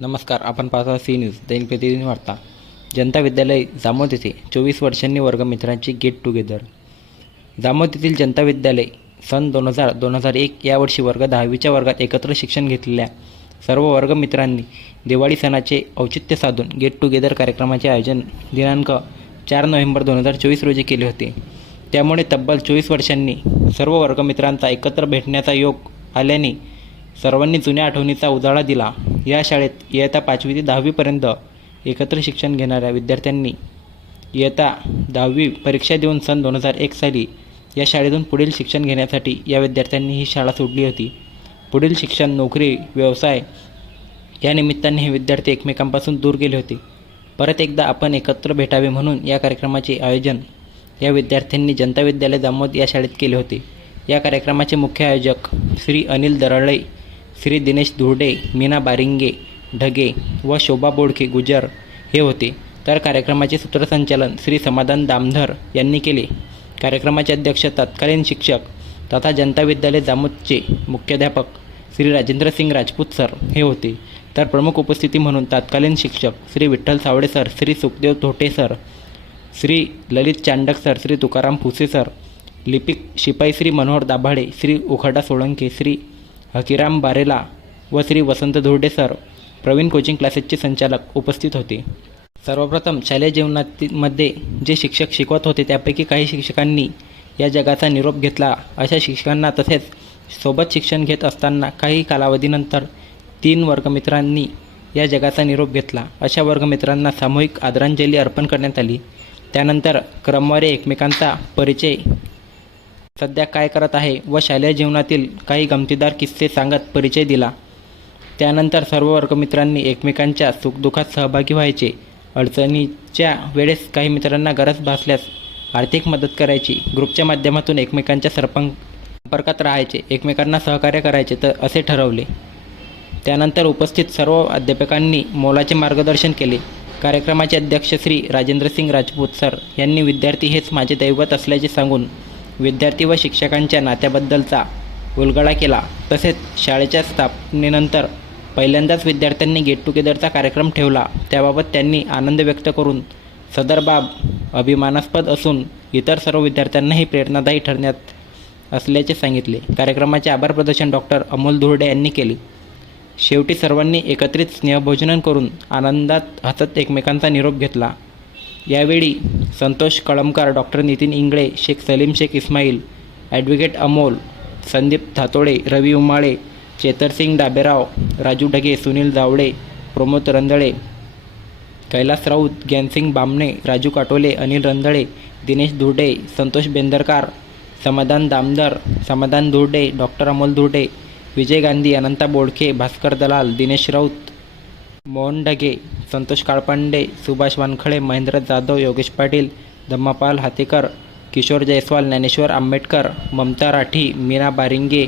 नमस्कार. आपण पाहता सी न्यूज दैनिक प्रतिदिन वार्ता. जनता विद्यालय जामोद येथे 24 वर्षांनी वर्गमित्रांची गेट टुगेदर. जामोद येथील जनता विद्यालय सन 2000-2001 यावर्षी वर्ग 10वीच्या वर्गात एकत्र शिक्षण घेतलेल्या सर्व वर्गमित्रांनी दिवाळी सणाचे औचित्य साधून गेट टुगेदर कार्यक्रमाचे आयोजन दिनांक 4 नोव्हेंबर 2024 रोजी केले होते. त्यामुळे तब्बल 24 वर्षांनी सर्व वर्गमित्रांचा एकत्र भेटण्याचा योग आल्याने सर्वांनी जुन्या आठवणीचा उजाळा दिला. या शाळेत इयत्ता 5वी ते 10वीपर्यंत एकत्र शिक्षण घेणाऱ्या विद्यार्थ्यांनी इयत्ता 10वी परीक्षा देऊन सन 2001 साली या शाळेतून पुढील शिक्षण घेण्यासाठी या विद्यार्थ्यांनी ही शाळा सोडली होती. पुढील शिक्षण, नोकरी, व्यवसाय या निमित्ताने हे विद्यार्थी एकमेकांपासून दूर गेले होते. परत एकदा आपण एकत्र भेटावे म्हणून या कार्यक्रमाचे आयोजन या विद्यार्थ्यांनी जनता विद्यालय जामोद या शाळेत केले होते. या कार्यक्रमाचे मुख्य आयोजक श्री अनिल दरळे, श्री दिनेश धुर्डे, मीना बारिंगे ढगे व शोभा बोडके गुजर हे होते. तर कार्यक्रमाचे सूत्रसंचालन श्री समाधान दामधर यांनी केले. कार्यक्रमाचे अध्यक्ष तत्कालीन शिक्षक तथा जनता विद्यालय जामोदचे मुख्याध्यापक श्री राजेंद्र सिंग राजपूत सर हे होते. तर प्रमुख उपस्थिती म्हणून तत्कालीन शिक्षक श्री विठ्ठल सावळे सर, श्री सुखदेव थोटे सर, श्री ललित चांडक सर, श्री तुकाराम फुसे सर, लिपिक शिपाई श्री मनोहर दाभाडे, श्री उखडा सोळंके, श्री हकीराम बारेला व श्री वसंत धुर्डे सर, प्रवीण कोचिंग क्लासेसचे संचालक उपस्थित होते. सर्वप्रथम शालेय जीवनामध्ये जे शिक्षक शिकवत होते त्यापैकी काही शिक्षकांनी या जगाचा निरोप घेतला. अशा शिक्षकांना तसेच सोबत शिक्षण घेत असताना काही कालावधीनंतर 3 वर्गमित्रांनी या जगाचा निरोप घेतला. अशा वर्गमित्रांना सामूहिक आदरांजली अर्पण करण्यात आली. त्यानंतर क्रमवारी एकमेकांचा परिचय, सध्या काय करत आहे व शालेय जीवनातील काही गमतीदार किस्से सांगत परिचय दिला. त्यानंतर सर्व वर्गमित्रांनी एकमेकांच्या सुखदुःखात सहभागी व्हायचे. अडचणीच्या वेळेस काही मित्रांना गरज भासल्यास आर्थिक मदत करायची. ग्रुपच्या माध्यमातून एकमेकांच्या संपर्कात राहायचे, एकमेकांना सहकार्य करायचे तर असे ठरवले. त्यानंतर उपस्थित सर्व अध्यापकांनी मोलाचे मार्गदर्शन केले. कार्यक्रमाचे अध्यक्ष श्री राजेंद्र सिंग राजपूत सर यांनी विद्यार्थी हेच माझे दैवत असल्याचे सांगून विद्यार्थी व शिक्षकांच्या नात्याबद्दलचा उलगडा केला. तसेच शाळेच्या स्थापनेनंतर पहिल्यांदाच विद्यार्थ्यांनी गेट टुगेदरचा कार्यक्रम ठेवला त्याबाबत त्यांनी आनंद व्यक्त करून सदर बाब अभिमानास्पद असून इतर सर्व विद्यार्थ्यांनाही प्रेरणादायी ठरण्यात असल्याचे सांगितले. कार्यक्रमाचे आभार प्रदर्शन डॉक्टर अमोल धुर्डे यांनी केले. शेवटी सर्वांनी एकत्रित स्नेहभोजन करून आनंदात हसत एकमेकांचा निरोप घेतला. यावेळी संतोष कळमकार, डॉक्टर नितीन इंगळे, शेख सलीम शेख इस्माईल, ॲडव्होकेट अमोल, संदीप धातोडे, रवी उमाळे, चेतरसिंग डाबेराव, राजू ढगे, सुनील जावडे, प्रमोद रंदळे, कैलास राऊत, ज्ञानसिंग बामणे, राजू काटोले, अनिल रंदळे, दिनेश धुर्डे, संतोष बेंदरकार, समाधान दामदर, समाधान धुर्डे, डॉक्टर अमोल धुर्डे, विजय गांधी, अनंता बोडखे, भास्कर दलाल, दिनेश राऊत, मोहन ढगे, संतोष काळपांडे, सुभाष वानखळे, महेंद्र जाधव, योगेश पाटील, धम्मापाल हातेकर, किशोर जयस्वाल, ज्ञानेश्वर आंबेडकर, ममता राठी, मीना बारिंगे,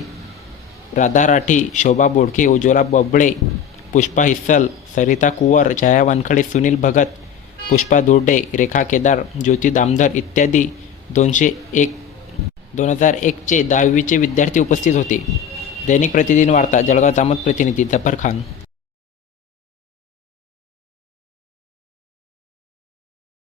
राधा राठी, शोभा बोडके, उज्ज्वला बबळे, पुष्पा हिस्सल, सरिता कुवर, छाया वानखळे, सुनील भगत, पुष्पा धुर्डे, रेखा केदार, ज्योती दामधर इत्यादी 2001चे 10वीचे विद्यार्थी उपस्थित होते. दैनिक प्रतिदिन वार्ता, जळगाव जामोद प्रतिनिधी जफर खान.